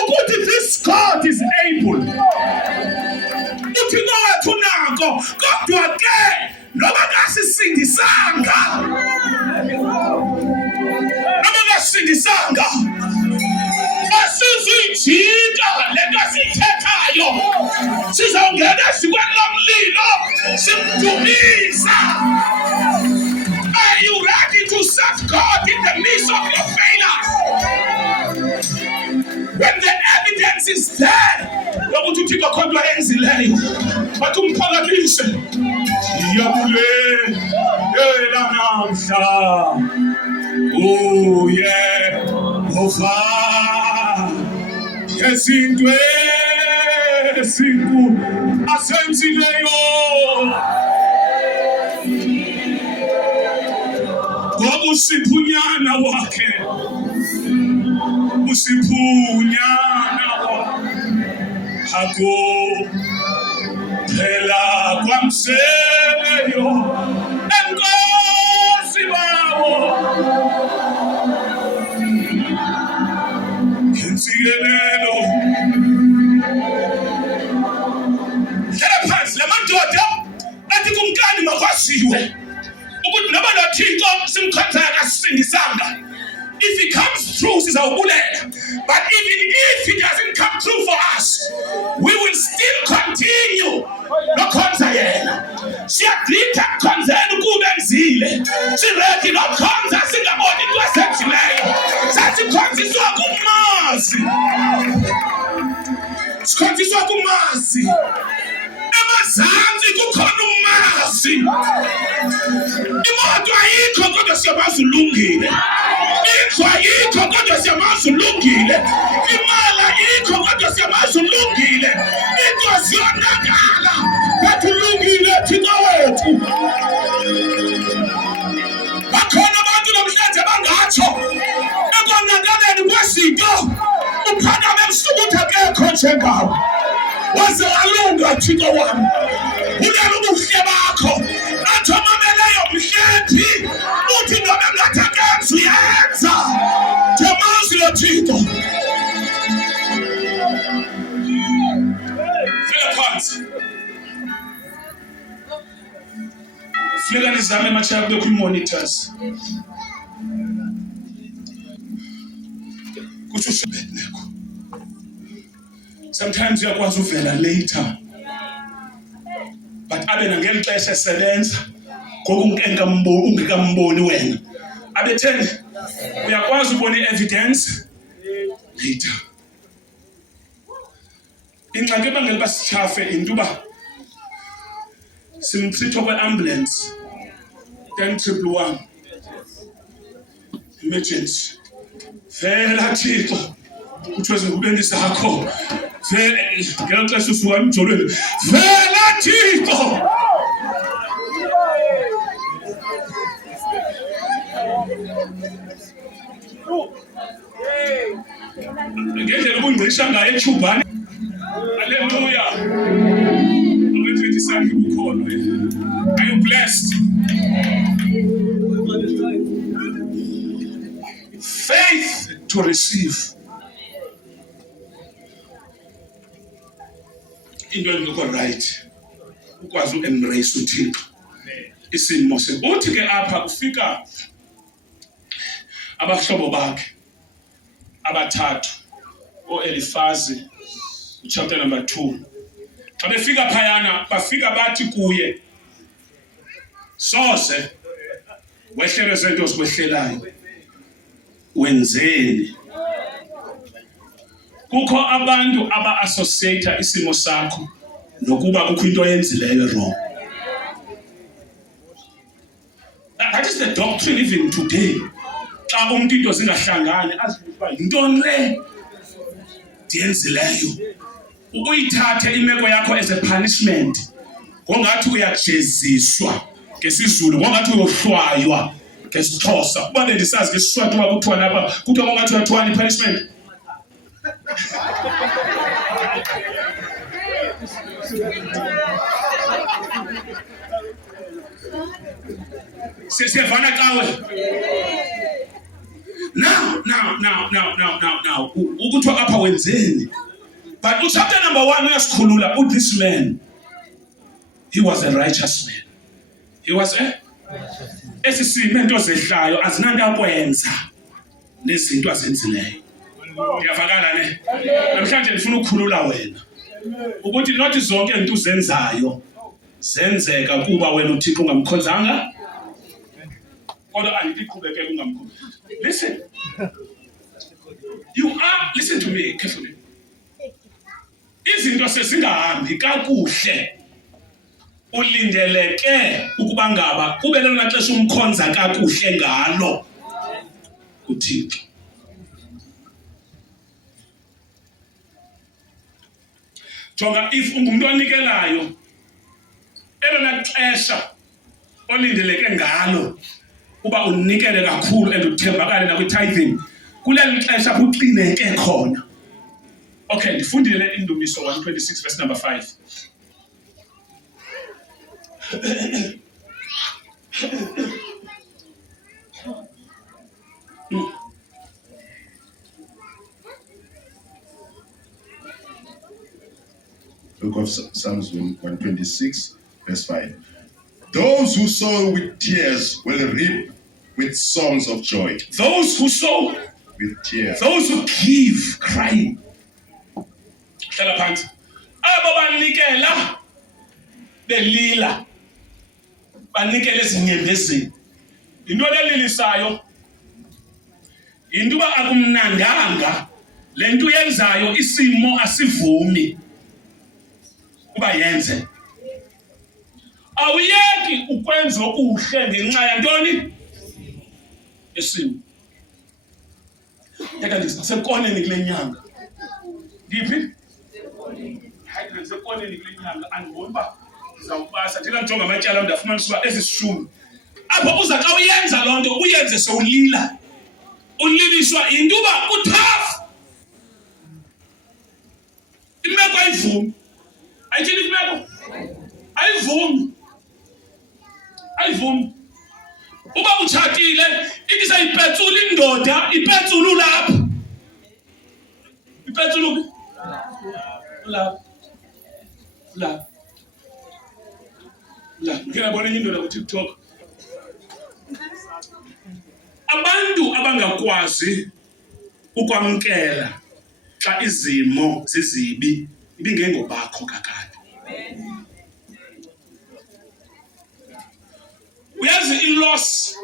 ukuthi this God is able. Uthixo wethu nako, kodwa ke noma kasisindisanga, asizijika lento siyithethayo, sizongena ezikweni lomlilo simdumisa. Are you ready to serve God in the midst of your failures? When the evidence is there, lokuthi uThixo khona enzileyo, bathi umphakamise. Iyabule namhla. Oh yeah, Ova. Yesinto esinkulu asenzileyo. Usiphunyana wakhe, usiphunyana wakho, phela kwamseleyo enkosi bawo, insikelelo. Hlala phansi, la madoda athi kumkani makwaziwe ukuthi noma lo Thixo simkhonzayo asisindisanga. If he comes through, sizawubulela. But even if he doesn't come through for us, we will still continue nokhonza yena. Siyadinga khonzeni kube nzile. Siredi nokhonza singaboni into esenzileyo. Sasikhonziswa kumazi. Sikhonziswa kumazi. Emazantsi kukhona umazi. Imoto ayikho kodwa siyamazi ulungile. Indlu ayikho kodwa siyamazi ulungile. Imali ayikho kodwa siyamazi ulungile. Into ziyonakala kodwa ulungile Thixo wethu. Bakhona abantu namhlanje bangatsho ekonakaleni kwezinto uphakame ebusuku uthi akekho njengawe. Waze walunga Thixo wami. Ulela ubuhle bakho. Athomameleyo mhlethi. Uthi noma ngathi akenzi uyenza. Themazi lo Thixo. Fika phansi. Fika nizame machaya kube ku-monitors. Kuthi uShebednego. Sometimes uyakwazi uvela later. But abe nangelixesha esebenza ungekamboni wena. Abetheni uyakwazi ubona i-evidence later. Ingxaki ebangela uba sitshafe into uba simsitho kwe-ambulance 10-111 emergency. Vela Thixo kuthiwe zingubeni zakho. Ngelo xesha usuka emjolweni. Vela Thixo. Ngendlela ubungcisha ngayo eThubhani. Hallelujah. Awethu isandla ukhona wena. Are you blessed? Faith to receive. Into engekho right. Ukwazi u-embrace uThixo. Isimo uthi ke apha kufika abahlobo bakhe abathathu oElifazi chapter number 2. Xa befika phayana bafika bathi kuye, soze wehlele zento zikwehlelayo. Wenzeni? Kukho abantu aba-associate isimo sakho nokuba kukho into eyenzileyo wrong. That is the doctrine even today. Xa umuntu into zingahlangani azibuza yintoni le ndiyenzileyo. Ukuyithatha imeko yakho as a punishment. Ngongathi uyajeziswa ngesizulu, ngongathi uyohlwaywa ngesixhosa. Kuba bendisazi ngesiswati uba kuthiwa napha kuthiwa ngongathi uyathiwani punishment. Siyavana cawe. Now. Ukuthiwa apha wenzeni. But chapter number 1 uyasikhulula, this man, he was a righteous man. He was a esisimo into zehlayo azinanto akwenza nezinto azenzileyo. Ngiyavakala ne? Namhlanje ngifuna ukukhulula wena ukuthi not zonke izinto uzenzayo zenzeka kuba wena uThixo ungamkhonzanga. Kodwa andiqhubeke ungamkhonza. Listen. Listen to me carefully. Izinto sezingahambi kakuhle. Ulindeleke ukuba ngaba kube lona xesha umkhonza kakuhle ngalo uThixo. Jonga, if ungumuntu onikelayo elona xesha olindeleke ngalo uba unikele kakhulu and uthembakale nakwi-tithing, kuleli xesha kuqineke khona. Okay, ndifundile Indumiso 126 verse number 5. Book of Psalms 126 verse 5. Those who sow with tears will reap with songs of joy. Those who sow with tears. Those who give crying. Hlala phansi. Abo banikela belila. Banikele ezinyembezini. Into lelilisayo. Into ba akumnandanga. Lento yenzayo isimo asivumi. Kuba yenze. Awuyeki ukwenza okuhle ngenxa yantoni? Isimo. Yeka ndisekoneni kule nyanga. Ngiphi? Hayi ndisekoneni kule nyanga andiboni ba ngizawubasa thina njonga amatyala ndafumanisa ezisishumi. Apho uza xa uyenza lonto uyenze sowulila. Uliliswa into ba uthafu. Imeko ayivumi. Ayithini imeko? Ayivumi. Ayivumi. Uba utshatile ithi sayipetsula indoda ipetsula lapha. Ipetsula lapha. La. Ngiyabona indoda ku TikTok. Abantu abangakwazi ukwamkela xa izimo zizibi ibingengobakho kakade. Uyazi loss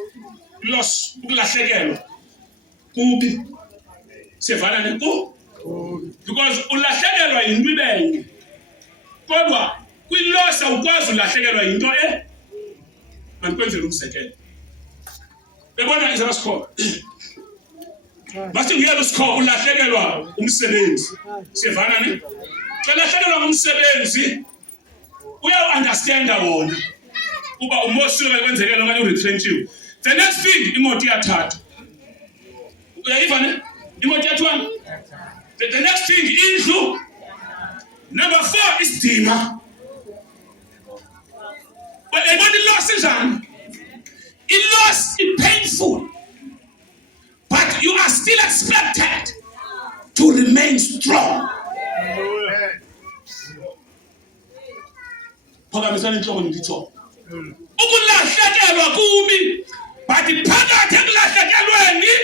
ukulahlekelwa kubi sevana neko because ulahlekelwa into ibenge kodwa kwi-loss awukwazi ulahlekelwa into mandikwenzela umsekelo. Bebona izaba score basi ngiyelo score ulahlekelwa umsebenzi sevana ne xa ulahlekelwa umsebenzi uya-understanda wona kuba umosule kwenzekela okanye uretrenchiwe. The next thing imoto iyathatha. Uyayiva ne? Imoto iyathwana. The next thing indlu. Number 4 is dima. But the loss is on. The loss is painful. But you are still expected to remain strong. Phakamisana inhloko ngitho. Ukulahlekelwa kubi but phakathi ekulahlekelweni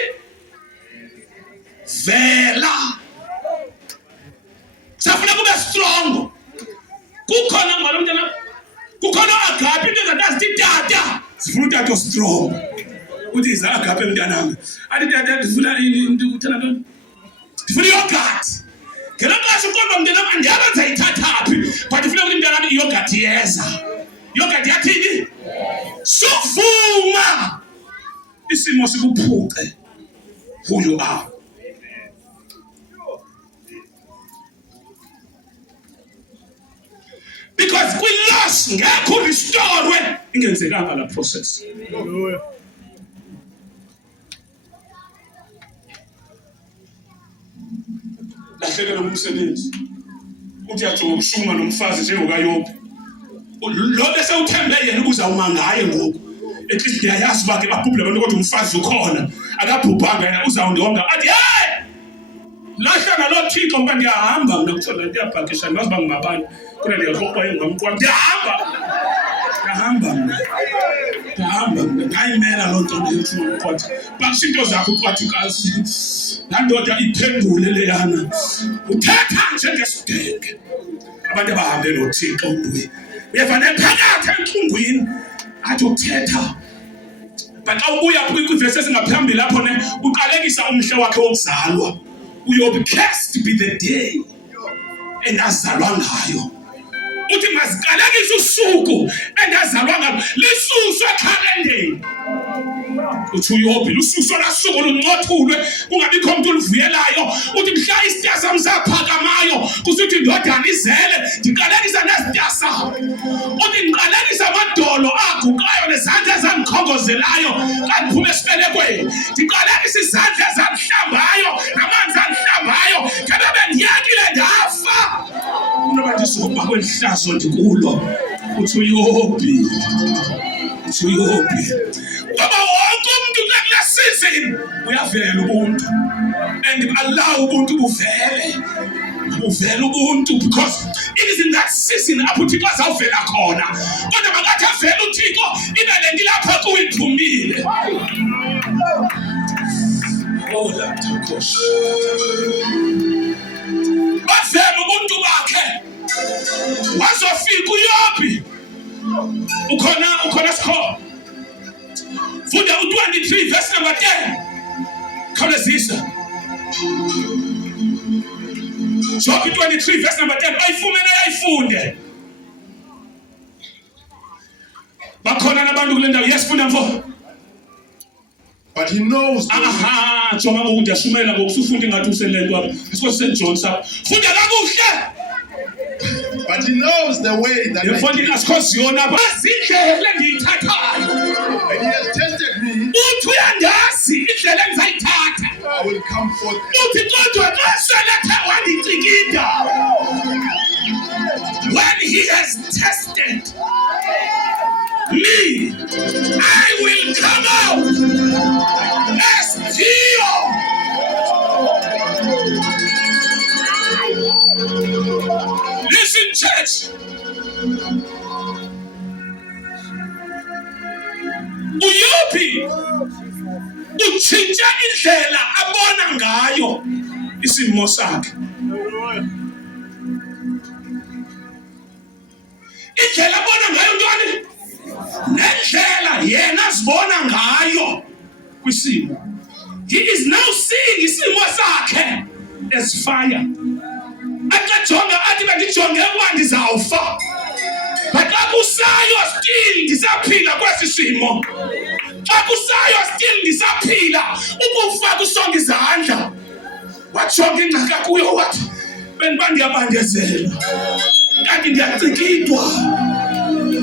vela safuna kube strong. Kukhona ngalo mntana kukhona agape into zathi tata sifuna utata strong uthi iza agape mntanami athi tata ndifuna uthanda ntoni ndifuna yogurt ngelo xesha kodwa mntanami andiyazi nzayithatha phi but ndifuna ukuthi mntanami iyogurt yeza. Yogurt yathini? Suvuma isimo sikuphuce who you are. Because we lost ngekho restore ingenzekanga la process. Lahlekelwa umsebenzi. Uthi yajonga ukushuma nomfazi njengokaYobu. Lo bese uthembe yena ukuza uma ngaye ngoku ethi ngiyayazi ba ke babhubhile abantu kodwa umfazi ukhona akabhubhanga yena uzawundonga athi hey lahla nalo Thixo ngoba ndiyahamba mina kuthiwa ndiyabhakisha mazi uba ngingabani kodwa ndiyakrokrwa engamqwa ndiyahamba mna ndayimela loo nto leyo uqwathi bhakisha into zakho uqwathikazi laa ndoda iphendule leyana uthetha njengesidenge abantu abahambe noThixo ntwe uyeva nephakathi entlungwini athi uthetha but xa ubuya kwivesi esingaphambili apho ne uqalekisa umhle wakhe wokuzalwa uyobe cursed be the day endazalwa ngayo uthi masiqalekise usuku endazalwa ngalo lisuswe ekhalendeni uthi uyophi lususwe lasuku luncothulwe kungabikho umuntu oluvuyelayo uthi mhla isitya sam saphakamayo kusithi indodana izele ndiqalekisa nesitya sam uthi ndiqalekisa amadolo aguqayo nezandla ezandikhongozelayo kandiphume esibelekweni ndiqalekisa izandla ezandihlambayo namanzi andihlambayo kebe bendiyekile ndafa kunoba ndizoba kweli hlazo ndikulo uthi uyophi ngoba wonke umuntu kule season uyavela ubuntu and allow ubuntu buvele ubuntu because it is in that season apho uThixo azawuvela khona kodwa makathi avele uThixo ibe le nto ilapha kuyiphumile bavele ubuntu bakhe wazofika uyophi ukhona sikho funda u-23 verse number 10 khawulezisa Job 23 verse number 10 ayifunde bakhona nabantu kule ndawo yesifunda mfo but he knows jonga ngoku ndiyashumela ngoku usufunda ingathi uselento apha isikho siseJohn sapha funda kakuhle but he knows the way that and he has tested me. I will come forth. When he has tested me, I will come out as pure. Listen, church. Uyophi utshintsha indlela abona ngayo isimo sakhe. Indlela abona ngayo ntoni? Nendlela yena azibona ngayo kwisimo. He is now seeing isimo sakhe as fire. Akajonga athi bendijonge ukuba ndizawufa but xa kusayo still ndisaphila kwesi simo xa kusayo still ndisaphila ukufa kusonga izandla wajonga ingxaka kuyo wathi bendiba ndiyabandezela kanti ndiyacikidwa.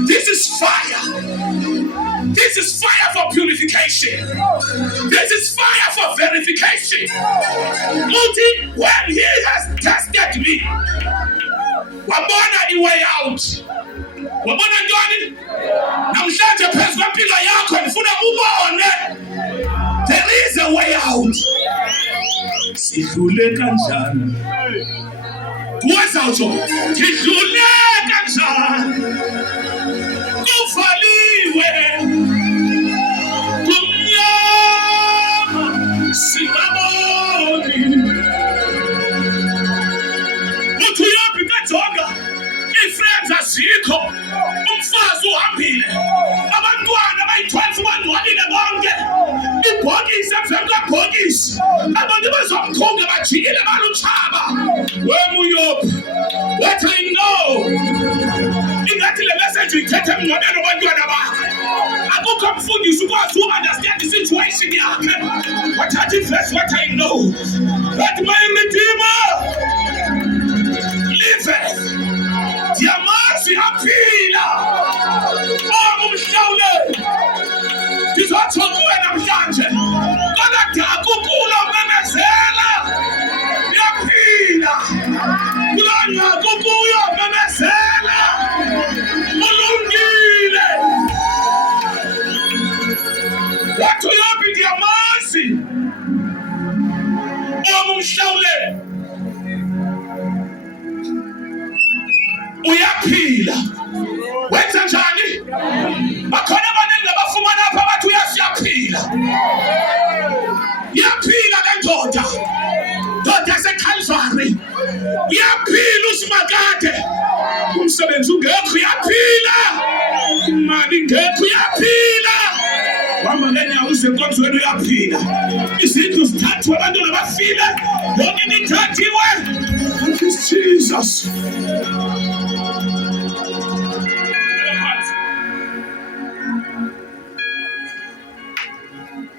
This is fire. This is fire for purification. This is fire for verification. When he has tested me, wabona the way out. Wabona ntoni? Namhlanje phezu kwempilo yakho ndifuna ubone. There is a way out. Sidlule kanjani? Kuwezawutsho, sidlule kanjani? Kuvaliwe. Azikho umfazi uhambile abantwana abayi-12 bangcwalile bonke ibhokisi emveni kwebhokisi abantu bezomkhunga bajikile balutshaba wemuyophi what I know ingathi le message uyithethe emngcwabeni wabantwana bakhe akukho mfundisi ukwazi u-understand i-situation yakhe wathatha ivesi what I know that my Redeemer liveth. Ndiyamazi aphila ongumhlawuleli ndizotsho kuwe namhlanje kodwa ndiyakukulo memezela uyaphila kuloo ngxaki ukuyo memezela ulungile wathi uyaphi ndiyamazi ongumhlawuleli uyaphila. Wenza njani? Bakhona abaningi abafumana apha bathi uyaphila. Uyaphila kandoda. Ndoda yaseCalvary. Uyaphila uSimakade. Umsebenzi ungekho uyaphila. Imali ingekho uyaphila. Wama lena usenkonzweni uyaphila. Izindlu zithathwa abantwana bafile. Yonke into ithathiwe. Thank you, Jesus.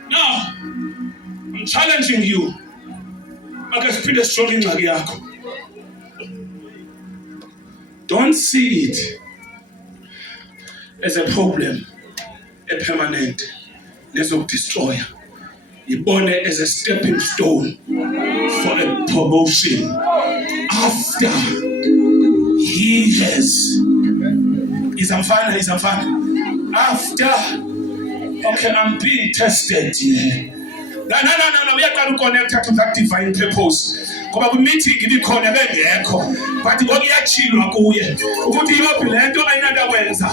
Now, I'm challenging you. Ake siphinde sijonge ingxaki yakho. Don't see it as a problem, a permanent, nezokudestroya. Ibone as a stepping stone for a promotion. After he has, after, okay, I'm being tested here. No, we are going to connect to that divine purpose. Ngoba ku-meeting ibikhona bengekho, but kwakuyachilwa kuye ukuthi yilaphi lento ayinanda kwenza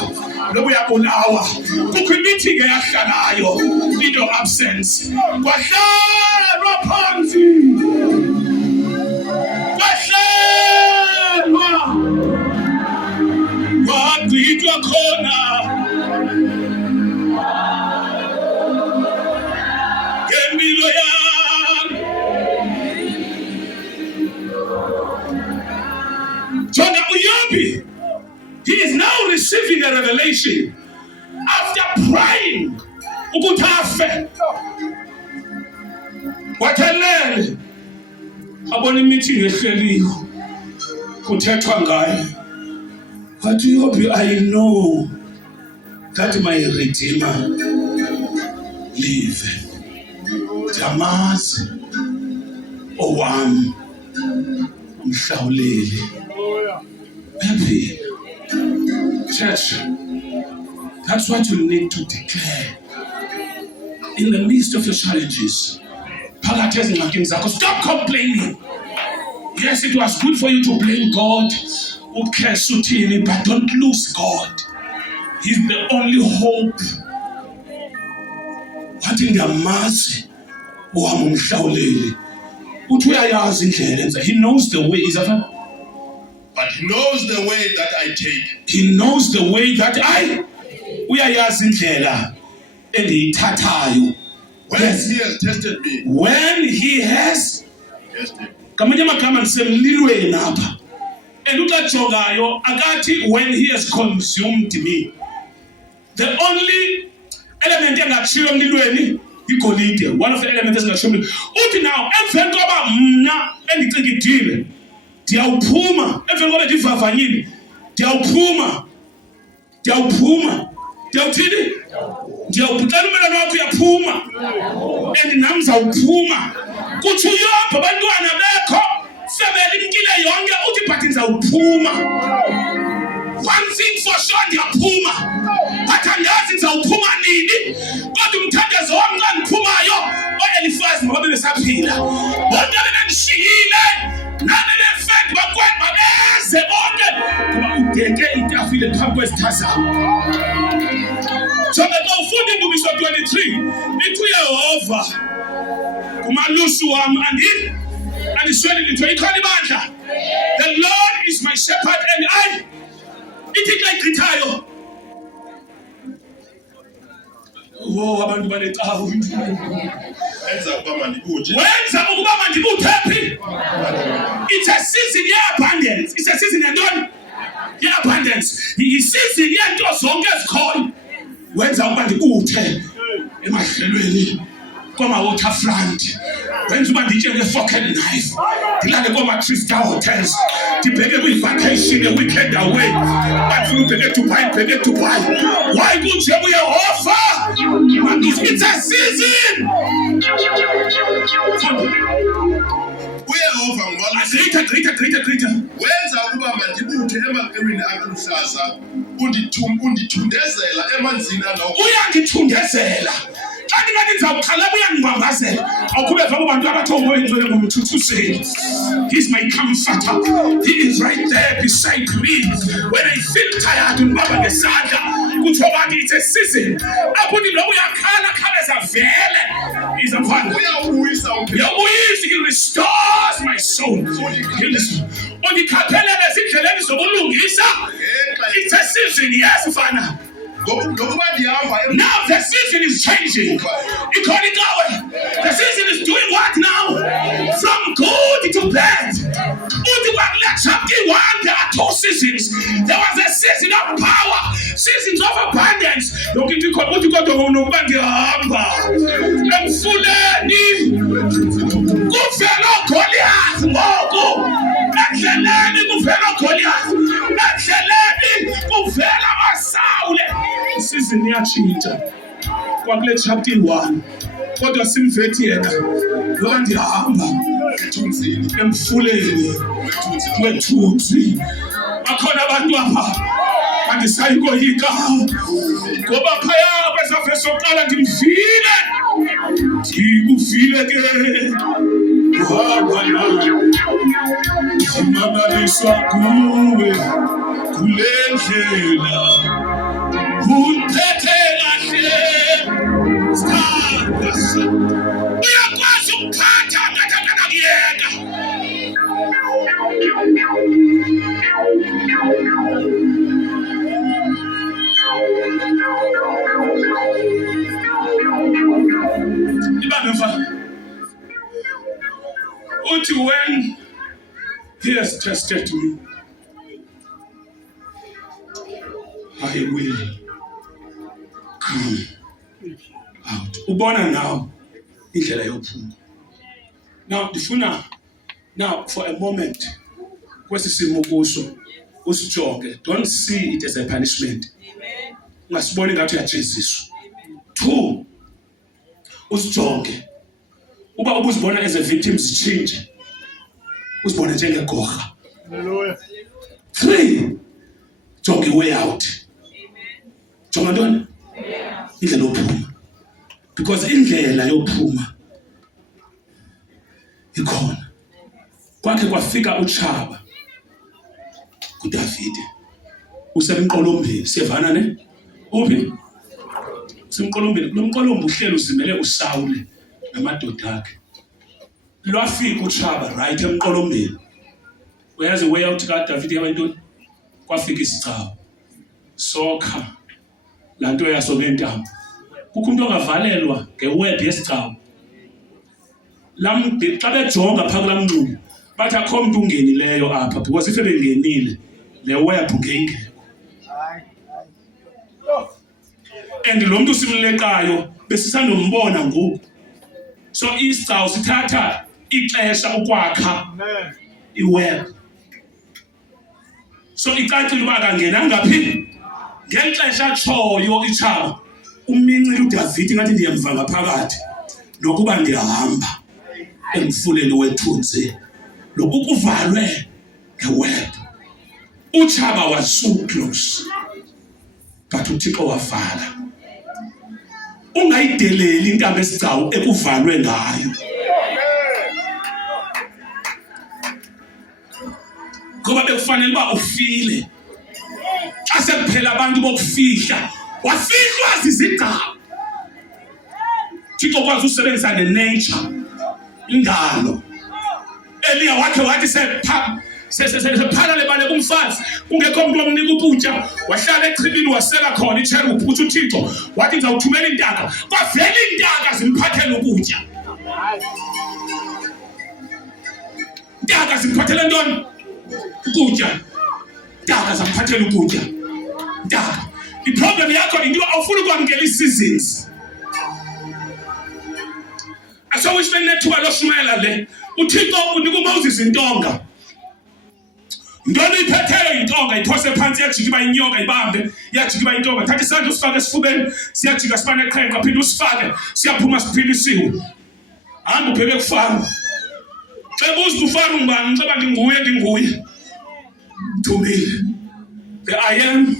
lobu uyabulawa. Kukho i-meeting eyahlalayo, into absence. Kwahlalwa phansi, kwahlalwa, kwagqitwa khona. Ngempilo yami. Jonah Uyobi, he is now receiving a revelation after praying ukuthi afe. Wathelele abona i-meeting ehleliwe kuthethwa ngaye. Wathi Uyobi, I know that my Redeemer live. Jamazi owami umhlawuleli. Happy church, that's what you need to declare in the midst of your challenges. Stop complaining. Yes, it was good for you to blame God, but don't lose God. He's the only hope. What in the mercy? He knows the way. But he knows the way that I take. He knows the way that I. And he tatayo. When he has tested me. When he has tested. And when he has consumed me. The only element one of the elements that show me. Now, Diawphuma emveni koba ndivavanyile Diawphuma Diawthini Diawphutana umntwana wakho uyaphuma and nami zawuphuma kuthi uyopha abantwana bekho sebele imkile yonke uthi but ngizawuphuma. One thing for sure, ndiyaphuma but andazi ngizawuphuma nini kodwa umthandazo wami xa ngiphumayo oElifazi ngoba bebesaphila bonke bebendishiyile nami befendi bakwethu babeze bonke kuba udeke itafile phambi kwesithazamo. Jonga xa ufunda Indumiso 23 ithi uYehova kumalusi wami andisweli litho. Ikhona ibandla. The Lord is my shepherd and I. Ithi xa igqithayo abantu banecawu wenza ukuba mandibuthe phi. It's a season ye-abundance. It's a season yantoni? Ye-abundance. Yi-season yento zonke ezikhoyo. Wenza ukuba ndibuthe emahlelweni kwama-waterfront. Wenza uba nditye nge-fork and knife. Ndilale kwama-3-star hotels. Ndibheke kwi-vacation a-weekend away. Bandifuna ubheke eDubai. Why kunje uYehova? It's a season. uYehova Grita. wenza ukuba mandibuthe emaqemeni aluhlaza undithundezela emanzini alokho. Uyangithundezela Xa ndingathi ndizawukhalaba uyandibambazela. Awukhube vele abantu abathi ngoyingcwele ngumthuthuzeli. He's my comforter. He is right there beside me. When I feel tired, undibamba ngesandla. Kutsho bathi it's a season. Apho lo uyakhala khaleza vele. He's a father. Uyabuyisa, he restores my soul. Undikhathalele ezindleleni zokulungisa. It's a season, yes, Father. Now the season is changing. The season is doing what now? From good to bad. Chapter 1, there are 2 seasons. There was a season of power, seasons of abundance. Season iyachinja kwakule chapter 1 kodwa simvethi yena lo ndihamba emfuleni wethunzi. Bakhona abantu apha andisayi koyika ngoba phaya kwesavesi sokuqala ndimvile ke ndimangaliswa kuwe kule ndlela. Uyakwazi ukukhatha ngathi akanakuyeka. Ibambe mfana. Uthi when he has tested me, I will come out. Ubona now indlela yophuma. Now ndifuna for a moment kwesisimo kuso usijonge. Don't see it as a punishment. Ungasiboni ngathi uyajeziswa. 2, usijonge. Uba ubuzibona as a victim zichinje. Uzibona njengegorha. Hallelujah. 3, jonge way out. Jonga ntoni? Indlela yophuma. Because indlela yophuma ikhona. Kwakhe kwafika uTshaba kuDavide. Usemqolombeni. Siyavana ne? Uphi? Usemqolombeni. Lo mqolombo uhlelo uzimele uSawule namadoda akhe. Lwafika uTshaba right emqolombeni. Uyazi way out kaDavide yabantoni? Kwafika isicawu. Sokha lanto yaso ngentambo. Kukho umuntu ongavalelwa ngeweb yesicawu. Xa bejonga phaa kulaa mngxubo bathi akho mntu ungenileyo apha because ife bengenile le web ngeyingekho. And lo mntu simleqayo besisandombona ngoku. So isicawu sithatha ixesha ukwakha iweb. So icacile uba kangena ngaphi? Ngexesha atshoyo iTshaba umincile uDavide ngathi ndiyamva ngaphakathi nokuba ndiyahamba emfuleni wethunzi lokukuvalwe ngeweb. uTshaba was so close but uThixo wavala. Ungayideleli intambo esicawu ekuvalwe ngayo. Ngoba bekufanele uba ufile. Xa sekuphela abantu bokufihla, wafihlwa zizigcawu. Thixo kwazi usebenzisa ne-nature, indalo. Eliya wakhe wathi sephala lebale kumfazi, kungekho mntu omnika ukutya, wahlala echibini wasela khona icherubhi, uthi uThixo wathi ndizawuthumela iintaka. Kwavela iintaka zimphathele ukutya. Iintaka zimphathele ntoni? Ukutya. Iintaka zamphathele ukutya. Iintaka. Iproblem yakho yinto awufuni ukwamkela ii-seasons. Asowish benethuba loshumayela le. uThixo unika uMoses intonga. Ntoni uyiphetheyo intonga, iphose phansi, iyajika iba inyoka, ibambe, iyajika iba intonga. Thatha isandla usifake esifubeni, siyajika sibane eqhenqa, phinde usifake, siyaphuma siphilisiwe. Hamba ubheke kufana. Xa buza ufana ungubani, ngiceba ndinguye. Mthumile. The I am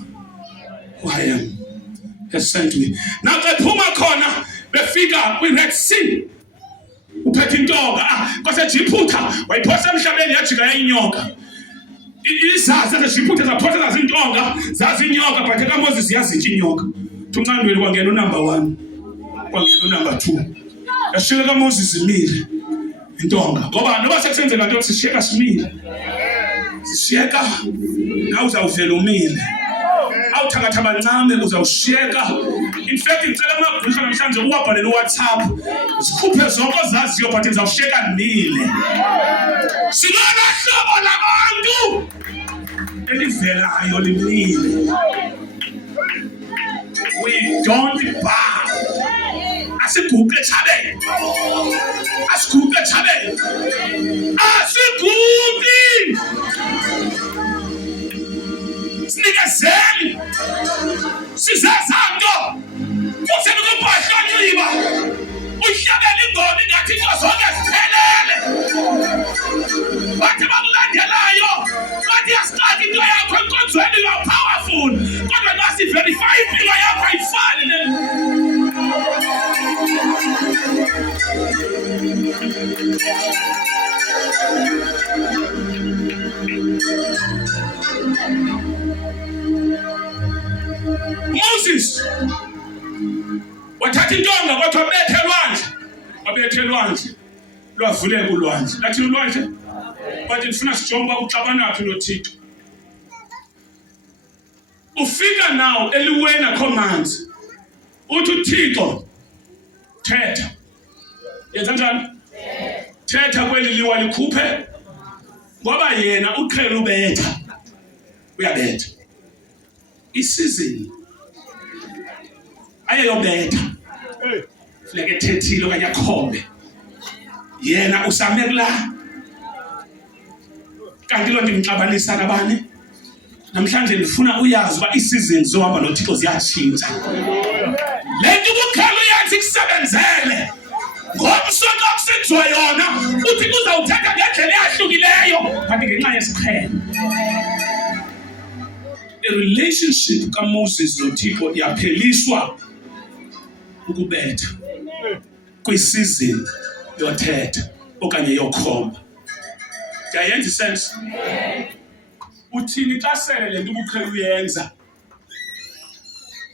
who I am has sent me. Now xa phuma khona befika kwi-Red Sea uphethe intonga kwaseJiphutha wayiphosa emhlabeni yajika yayinyoka. Izazi zaseJiphutha zaphosa zazintonga zazinyoka but kaMoses yazitya inyoka. Uncandweni kwangena unumber 1 kwangena unumber 2 yashiyeka kaMoses imile intonga ngoba noba sekusenzeka into sishiyeka simile sishiyeka nawe uzawuvela umile awuthakatha abancane uzawushiyeka. In fact ngicela amagqirha namhlanje uwabhalele uWhatsApp sikhuphe zonke ozaziyo but ngizawushiyeka nimile. Silona hlobo labantu elivelayo limile. We don't bow. Asiguqe echabeni. Asiguqe echabeni. Asiguqi. Sinikezeli. Sizazanto. Futhi ukuphahla nxiba. Uhlabela ingoma ingathi into zonke ziphelele. Bathi bakulandelayo. Bathi yasiqala into yakho enkonzweni you are powerful. Kodwa nasi verify impilo yakho ayifani Moses wathatha intonga kodwa wabethe elwandle lwavuleka ulwandle lathi ulwandle bathi ndifuna sijonga uxabanaphi noThixo. Ufika now eliweni akho manzi uthi uThixo thetha yenza njani thetha kweli liwa likhuphe ngoba yena uqhele ubetha uyabetha isizini ayeyobetha fleke thethile okanye akhombe yena usamekla kanti lo ndimxabanisa nabani namhlanje ndifuna uyazi uba isizini zohamba noThixo ziyatshintsha. Le nto ukukhala uyazi kusebenzele ngomsono okusenziwa yona uthi uzawuthetha ngendlela eyahlukileyo kanti ngenxa yesiqhelo. A relationship kaMoses noThixo yapheliswa ukubetha kwisizini yothetha okanye yokhomba. Yayenza isense. Uthini xa sele le nto ubuqhele uyenza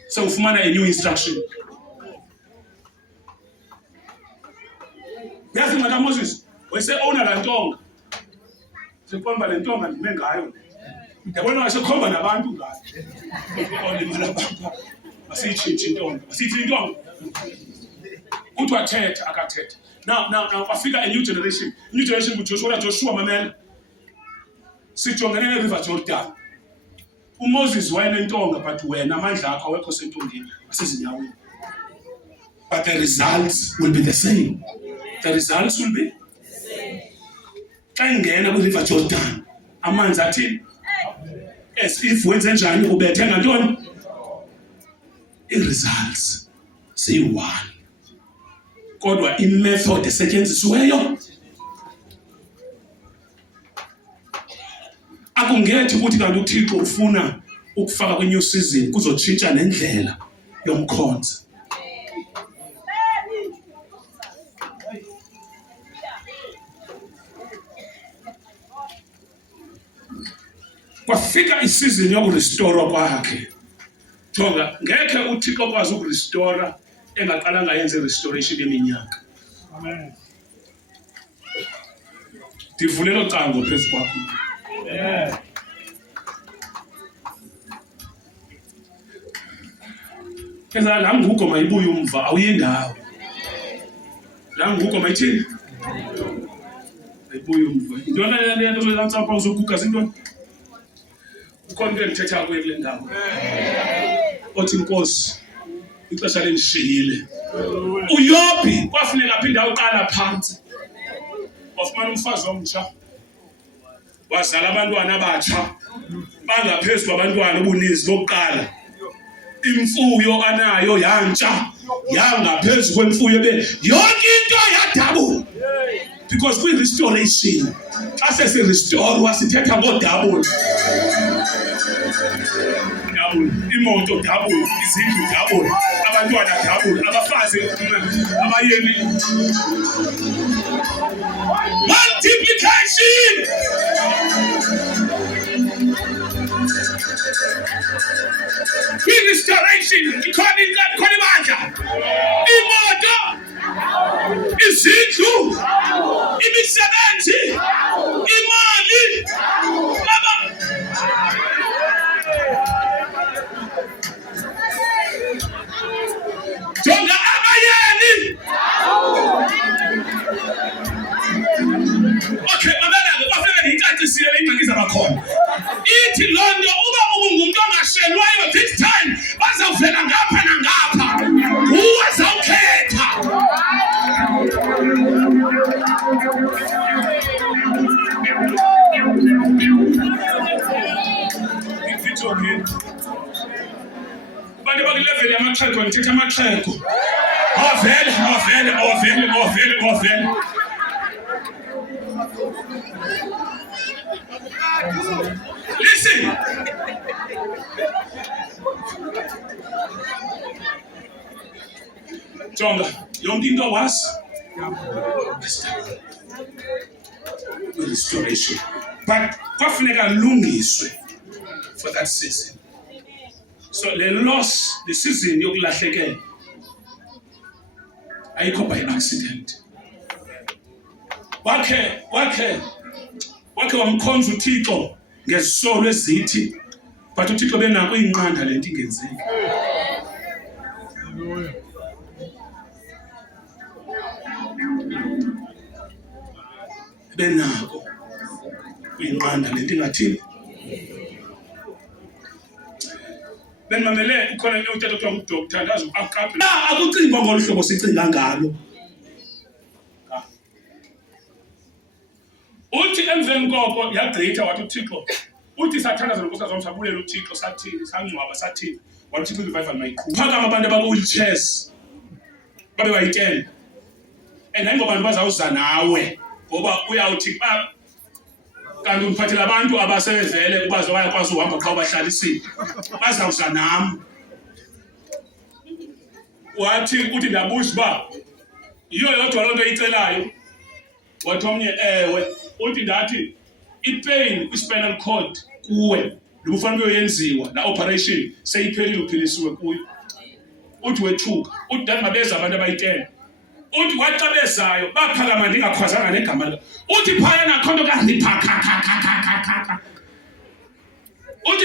sewufumana a new instruction. Yazi maka Moses wayese-owna laa ntonga seqomba le ntonga ndime ngayo ndiyabona wasekhomba nabantu ngayo olimala abantu masiyitshintshe intonga masiyithi intonga uthi wathetha akathetha. Now kwafika a new generation Joshua mamela sijongene ne-River Jordan. uMoses wayenentonga but wena amandla akho awekho sentongeni asezinyaweni. But the results will be the same. The results will be xa ingena kwi-River Jordan amanzi athini if wenze njani ubethe ngantoni i-results siyi-1 kodwa i-method esetyenzisiweyo akungethi ukuthi kanti uThixo ufuna ukufaka kwi-new season kuzotshintsha nendlela yomkhonza. Kwafika isizini yokurestore kwakhe. Jonga ngeke uThixo akwazi ukurestore engaqalanga yenze restoration yeminyaka. Amen. Divulelo cango phezu kwakho. Yeah. Keza la ngugo mayibuye umva awuyendawo. La ngugo mayithini? Mayibuye umva. Intwana le nto lelantsapha uzoguga zintoni? Ukhona ngithetha kuye kule ndawo. Othi Nkosi ixesha lendishiyile. uYobhi kwafuneka aphinde awuqala phansi. Wafumana umfazi omtsha. Wazala abantwana abatsha bangaphezulu abantwana obuninzi bokuqala. Imfuyo anayo yantsha yangaphezulu kwemfuyo yonke into yadabuka. because kwi-restoration xa sesirestore sithetha ngo-double. Imoto double, izindlu double, abantwana double, abafazi abayeni. Multiplication. Restoration, ikhona ibandla. Imoto, izindlu, imisebenzi, imali, jonga abayeni. Okay, mamela bafike ngiyicacisile le ingxaki zabakhona. Ithi loo nto uba ungumuntu ongashelwayo this time bazawuvela ngapha nangapha. Nguwe zawukhetha. Bantu bakuleveli yamaxhego ndithetha amaxhego. Awavele. Listen. Jonga, yonke into was restoration. But kwafuneka lungiswe for that season. So the loss, the season yokulahlekelwa ayikho by accident. Wakhe wamkhonza uThixo ngesisolo ezithi, but uThixo benako inqanda lento ingenzeki. Benako inqanda lento ingathini. Benimamele ukhona uthetha kuthiwa ngudoktor ndazi uAkapi. Akucingwa ngolu hlobo sicinga ngalo. Uthi emveni koko yagqitha wathi uThixo uthi sathandaza noNkosi sabulela uThixo sathini sangcwaba sathini wathi uThixo revival mayiqhubhe. Phakama abantu abakwi-wheelchairs babe bayi-10 and ayingobantu bazawuza nawe ngoba uyawuthi kanti undiphathela abantu abasebevele ubaze bayakwazi uhamba xa ubahlalisile bazawuza nam. Uthi ndabuza uba yiyo yodwa loo nto iyicelayo. Wathi omnye ewe. Uthi ndathi ipain kwi-spinal cord kuwe lufanele uyoyenziwa la operation seyiphelile uphilisiwe kuyo. Uthi wethuka. Uthi ndandibabeza abantu abayi-10. Uthi kwaxa bezayo baphakama ndingakhwazanga negama lika. Uthi phayana akho nto uthi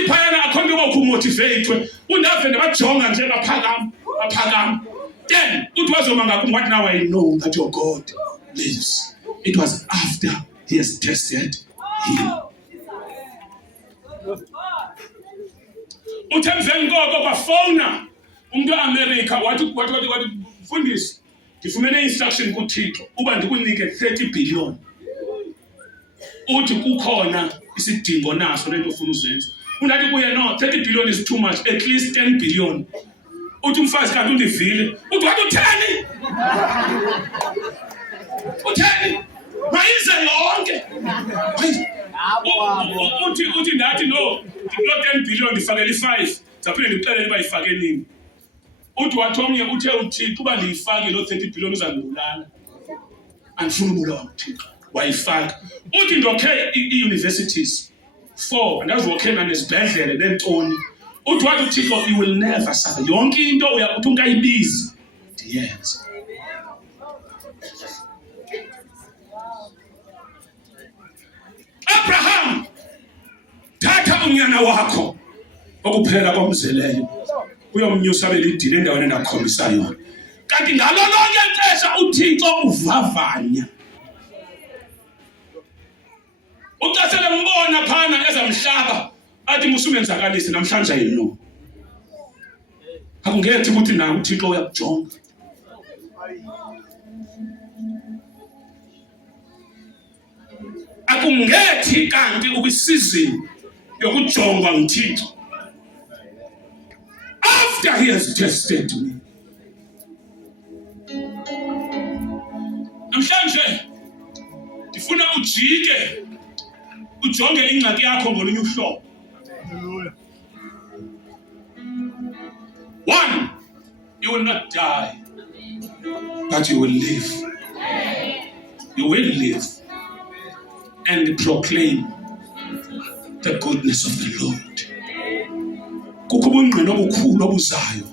phayana akho nto yokumotiveyithwe. Undave ndabajonga nje baphakama. Then uthi wazoma ngakumbi wathi now I know that your God lives. It was after he has tested him. Uthi emveni koko kwafowuna umuntu eAmerica wathi mfundisi ngifumene instruction kuThixo uba ndikunike 30 billion. Uthi kukhona isidingo naso lento ofuna uzenza. Undathi kuye no 30 billion is too much, at least 10 billion. Uthi umfazi kanti undivile. Uthi wathi utheni? Utheni? Mayize yonke. Uthi ndathi no 10 billion ndifakele 5. Zaphinde ndixelele uba yifake nini. Uthi wathi omnye uthe uThixo uba ndiyifake lo 30 billion uzandibulala. Andifuni ubulawa nguThixo. Wayifaka. Uthi ndokhe ii-universities 4 andazokhenga nezibhedlele neentoni. Uthi wathi uThixo you will never suffer. Yonke into uthi ungayibizi ndiyenza. Abraham, thatha unyana wakho okuphela komzeleyo uyomnyusa belidini endaweni endakhombisa yona. Kanti ngalo lonke ixesha uThixo uvavanya. Ucasele mbona phana ezamhlaba athi musumenzakalise namhlanje yino. Akungethi ukuthi na uThixo uyakujonga. Akungethi kanti ukwisizini yokujongwa nguThixo. After he has tested me. Namhlanje Ngifuna ujike ujonge ingxaki yakho ngolunye uhlobo. One, you will not die, but you will live. You will live and proclaim the goodness of the Lord. Kukho ubungqina obukhulu obuzayo.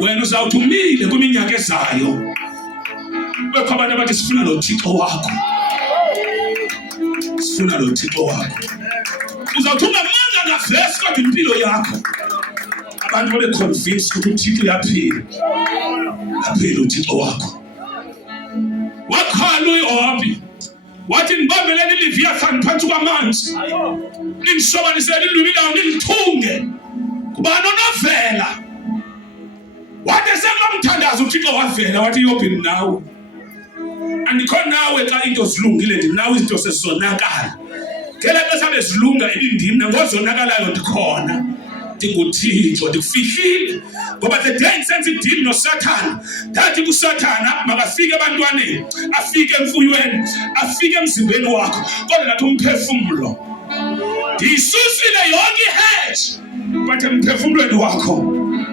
Wena uzawuthi umile kwiminyaka ezayo. Bekho abantu abathi sifuna lo Thixo wakho. Sifuna lo Thixo wakho. Uzawuthi ungamanga ngavesi kodwa impilo yakho. Abantu babe convinced ukuthi uThixo uyaphila. Aphila uThixo wakho. Wakhala uYobi. Wathi nibambeleni iLeviathan phansi kwamanzi. Nimshobanisele ilwimi lawo nilithunge. Kubani onovela? Wathi sekulomthandazo uThixo wavela wathi Yobi nawe. Andikho nawe xa into zilungile ndinawe izinto sezonakala. Ngela xesha bezilunga ibindimna ngozonakalayo ndikhona. NguThixo ndikufihlile ngoba the day ngisenza idili noSathane ndathi kuSathane makafike ebantwaneni afike emfuyweni afike emzimbeni wakho kodwa nathi umphefumulo ndiyisusile yonke ihedge but emphefumulweni wakho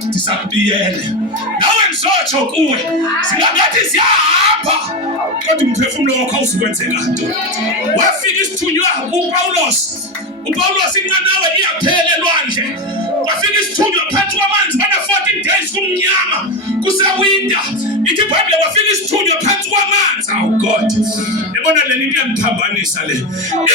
ndisakubiyele nawe ndizotsho kuwe singathi siyahamba kodwa umphefumulo wakho awuzukwenzeka nto. Wafika isithunywa uPawulos inqanawe iyaphela elwandle. Wafika isithunywa phansi kwamanzi bana 14 days kumnyama kusewinter. Ithi iBhayibhile wafika isithunywa phansi kwamanzi. Oh God, yabona le nto iyangiphambanisa le.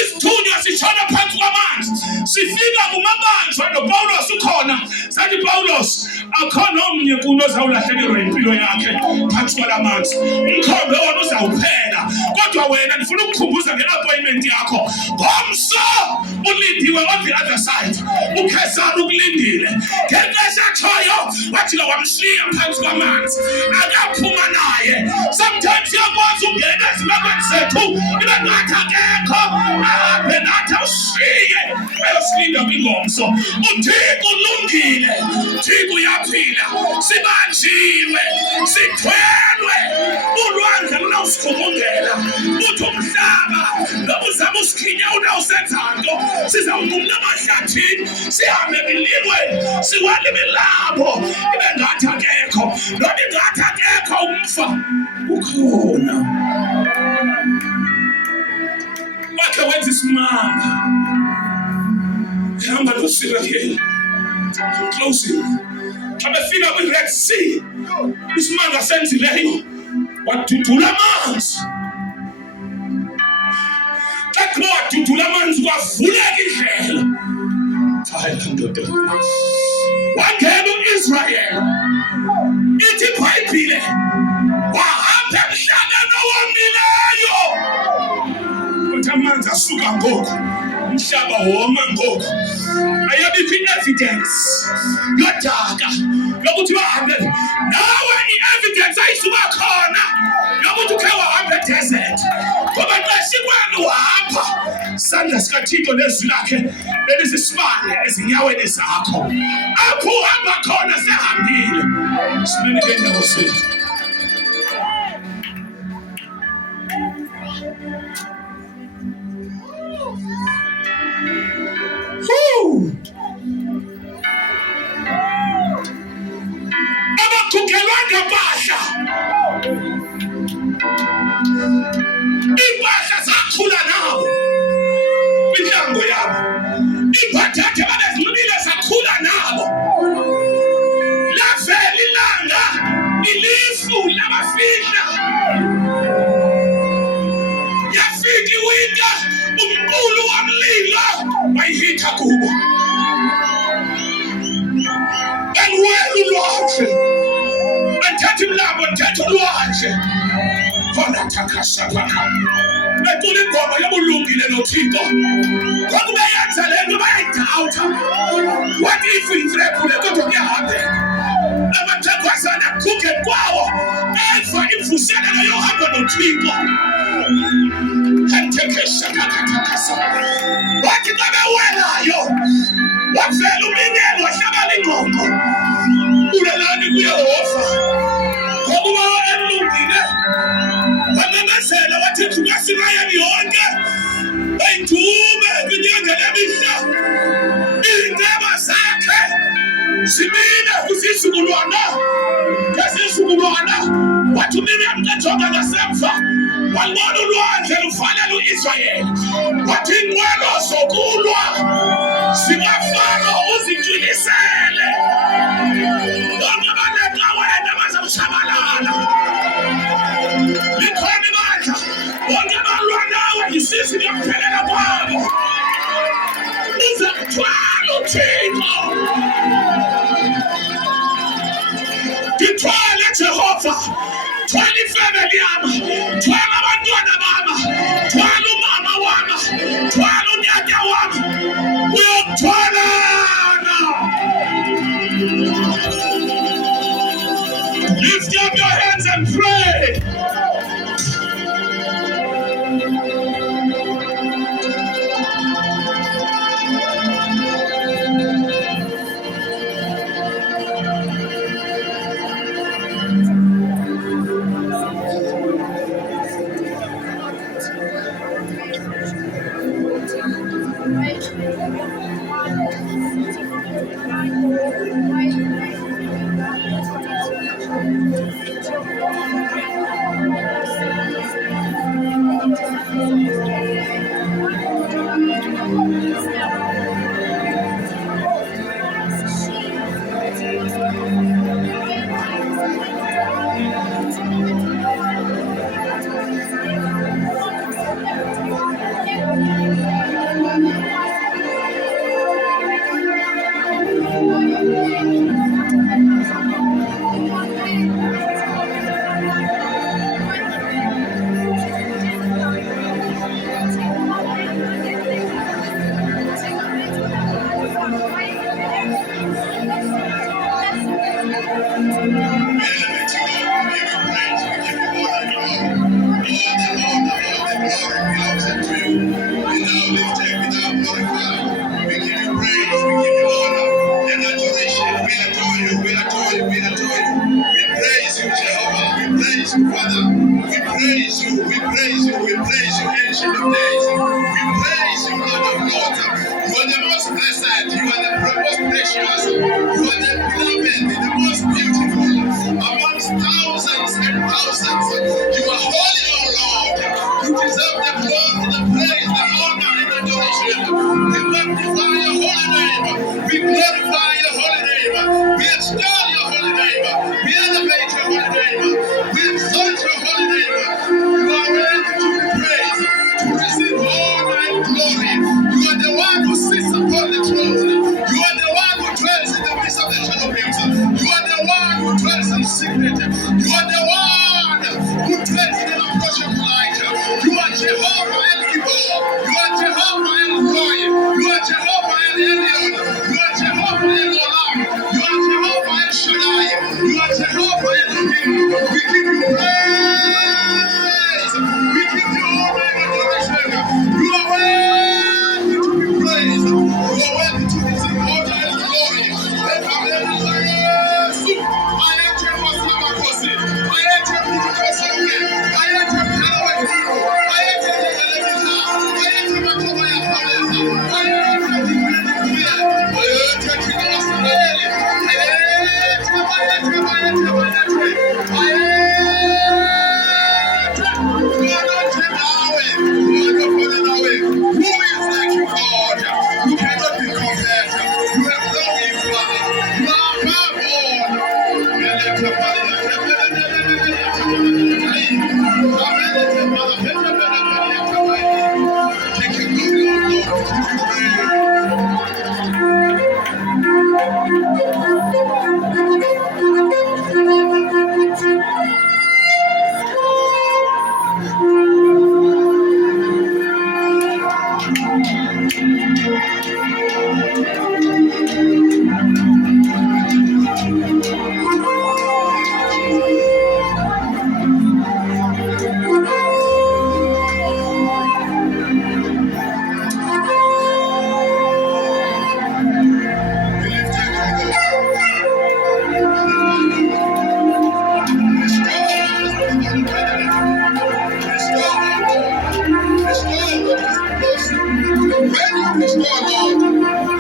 Isithunywa sishona phansi kwamanzi sifika kumabanjwa noPawulos ukhona. Sathi Paulos akhona omnye kuno ozawulahlekelwa impilo yakhe phansi kwalamanzi. Umkhombe wona uzawuphela kodwa wena ndifuna ukukhumbuza ngeappointment yakho. Ngomso ulindiwe on the other side. Ukhesana ukulindile. Ngexesha thoyo wathi wamshiya phansi kwamanzi. Akaphuma naye. Sometimes yakwazi ungena ezimekweni zethu ibe ngathi akekho. Ahambe nathi awushiye ayosilinda kwingomso. uThixo ulungile. uThixo uyaphila. Sibanjiwe. Sithwelwe. Ulwandle lunawusikhumungela. Uthi umhlaba noba uzama usikhinya unawusenzanto. Sizawumumla amahlathini. Sihambe emililweni. Siwele imilabo. Ibe ngathi akekho. Noma ingathi akekho umfa. Ukhona. Wakhe wenza isimanga. Hamba noSirayeli. Closing. Xa befika kwi-Red Sea. Isimanga senzileyo. Wadudula amanzi. Xa kuba wadudula amanzi kwavuleka indlela. Hayi ndoda. Wangena uIsrael. Ithi iBhayibhile wahamba emhlabeni owomileyo. Kodwa amanzi asuka ngoku. Umhlaba woma ngoku. Ayabikho i-evidence yodaka yokuthi wahambe. Nawe i-evidence ayisuka khona yokuthi ukhe wahamba e-desert. Ngoba nqeshi kwenu wahamba. Isandla sikaThixo nezwi lakhe belisisibane ezinyaweni zakho. Apho uhamba khona sehambile. Simele ngendawo sethu. Abakhukelwa ngempahla. Impahla zakhula nabo. Kwinhlango yabo. Ibhathathe babezinqibile zakhula nabo. Lavela ilanga. Ilifu labafihla. Yafika iwinter. Umqulu womlilo wayihitha kubo. Enwelu lwakhe. Athathe imlambo nthethe ulwandle. Khona thakasha kwakha. Becula ingoma yobulungile noThixo. Ngoku beyenza le nto bayayidawutha. What if intrepule kodwa kuyahambeka. Amathekazana akhuke kwawo. Eva imvuselelo yohamba noThixo. Kanthekesha kakhathakasa. Wathi xa bewelayo. Wavela uminyelo wahlabala ingqondo. Ulelani kuYehova. Ngokuba elungile. Wamemezela wathi wathi uMiriam kajonga ngasemva walibona ulwandle lufanele u-Israyeli, wathi inqwelo zokulwa zikaFaro uzitwilisele, bonke abaleka wena bazawutshabalala. Likhona ibandla, bonke abalwa nawe isizwe lokuphelela kwabo uzamthwala uThixo. Ngithwale Jehova, thwala ifamily yami, thwala abantwana bami, thwala umama wami, thwala unyaka wami, uyokuthwalana. Lift up your hands and pray.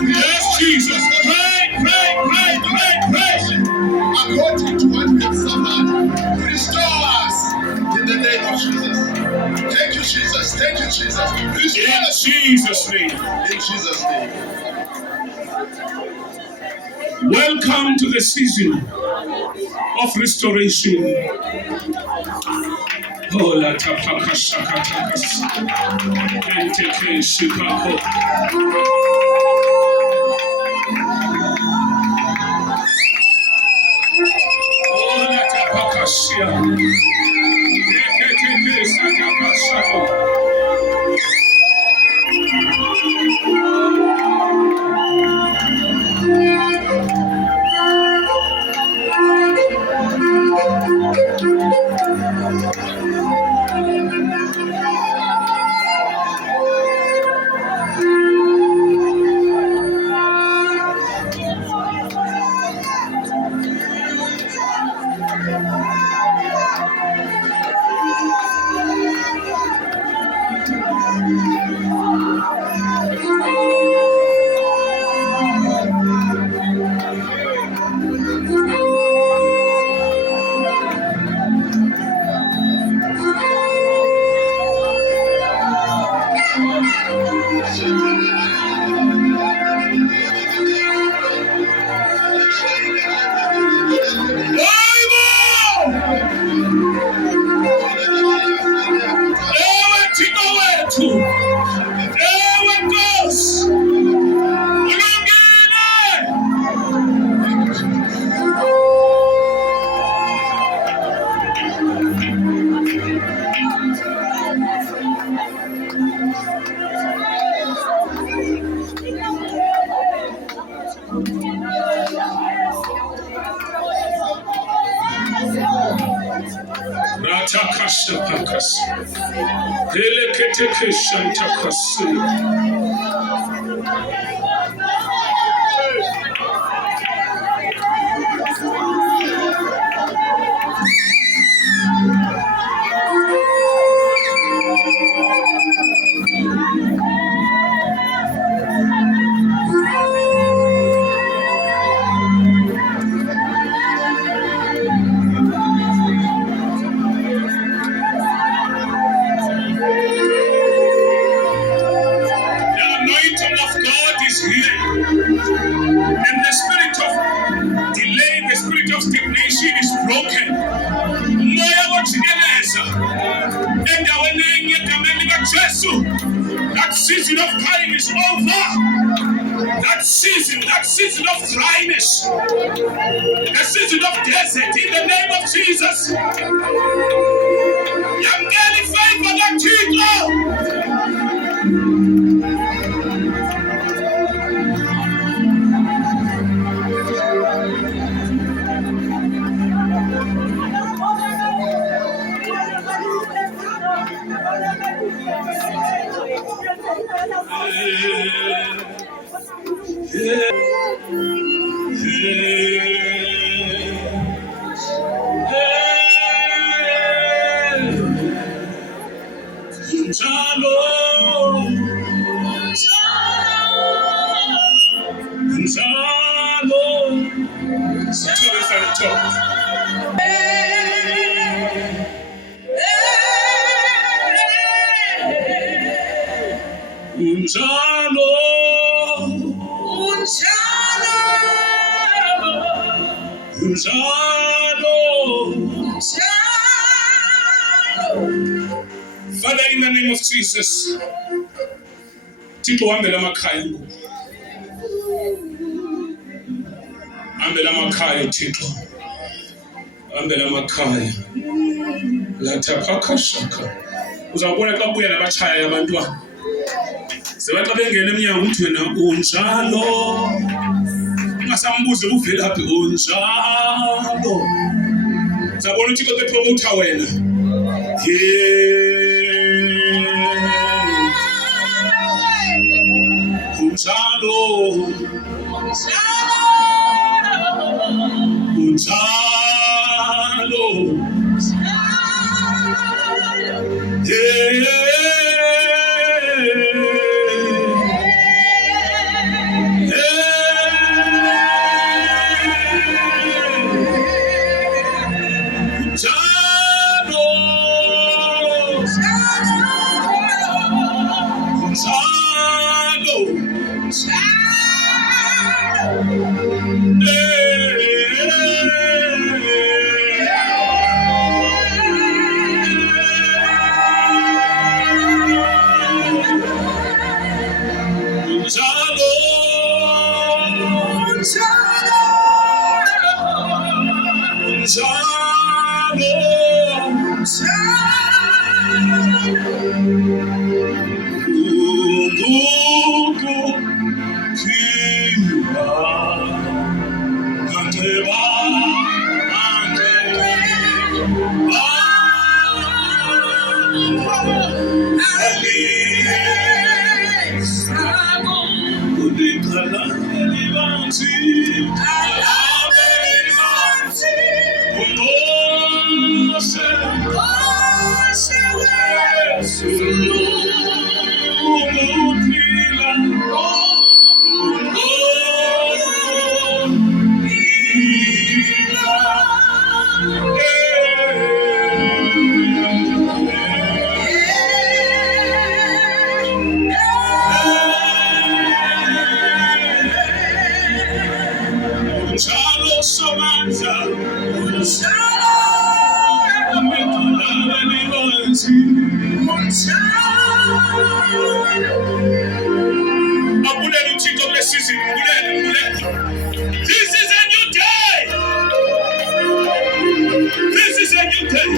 Yes, Jesus. Pray, pray, pray, pray, pray. Jesus' name. In Jesus' name. Welcome to the season of restoration. Oh, la tapaka shakatakas. Enteke shipako. Oh, la tapaka shia. Enteke sakapashako. Ratakashapakas. Eleketeke shantakasi. The anointing of God is here. And the spirit of delay, the spirit of stagnation is broken. Moya wochigeleza. Endaweni yegameni likaJesu. That season of time is over. That season of dryness, the season of desert, in the name of Jesus. Yamgeli favor that people. Father, in the name of Jesus, Tito hambela amakhaya ngoku. Hambela amakhaya Tito. Hambela amakhaya. Lathapakashaka. Uzawubona xa ubuya nabachaya abantwana. Sebaxa bengena emnyango uthi wena unjalo. Ungasambuze uvelaphi unjalo. Uzawubona uThixo epromotha wena. Unjalo. Unjalo. This is a new day. This is a new day.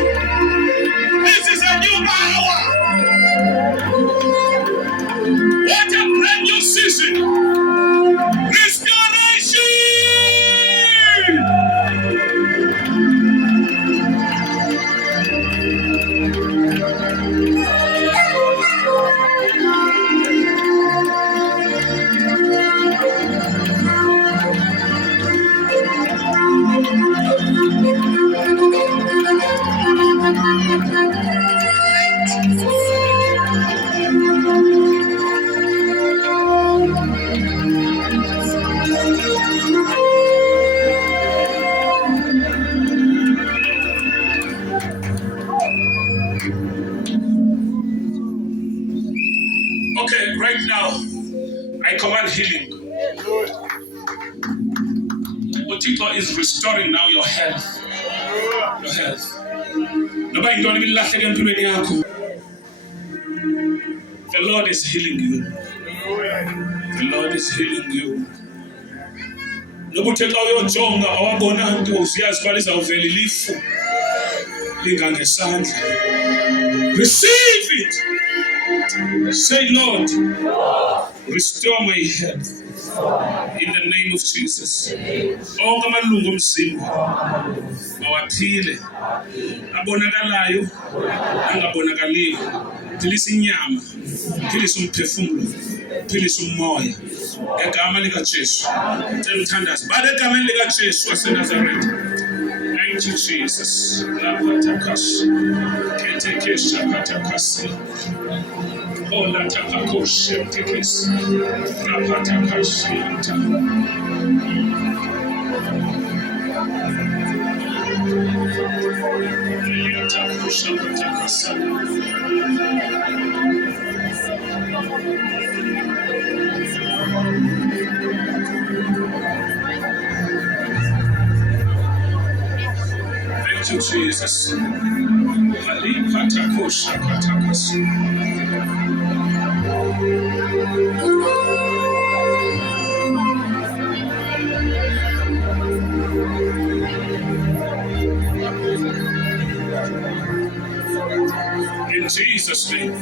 This is a new hour. What a brand new season. Restoration. Okay, right now, I command healing. Otito is restoring now your health. Your health. Nobody don't even laugh again to any uncle. The Lord is healing you. The Lord is healing you. Nobuteka uyojonga awabona nto usiyazibaliza uvela ilifu lingangesandla. Receive it. Say, Lord, restore my health in the name of Jesus. Onke amalungu omzimba mawaphile, abonakalayo angabonakaliyo. Philisa inyama, philisa umphefumulo, philisa umoya ngegama likaJesu. Cela uthandaze bale egameni likaJesu waseNazaretha. Thank you, Jesus. Lapatakashi ketekesha katakasi. Ola takakoshe tekesi. Lapatakashi anta. Eliatakusha katakasa. Thank you, Jesus. Alipatakosha katakasu. In Jesus' name.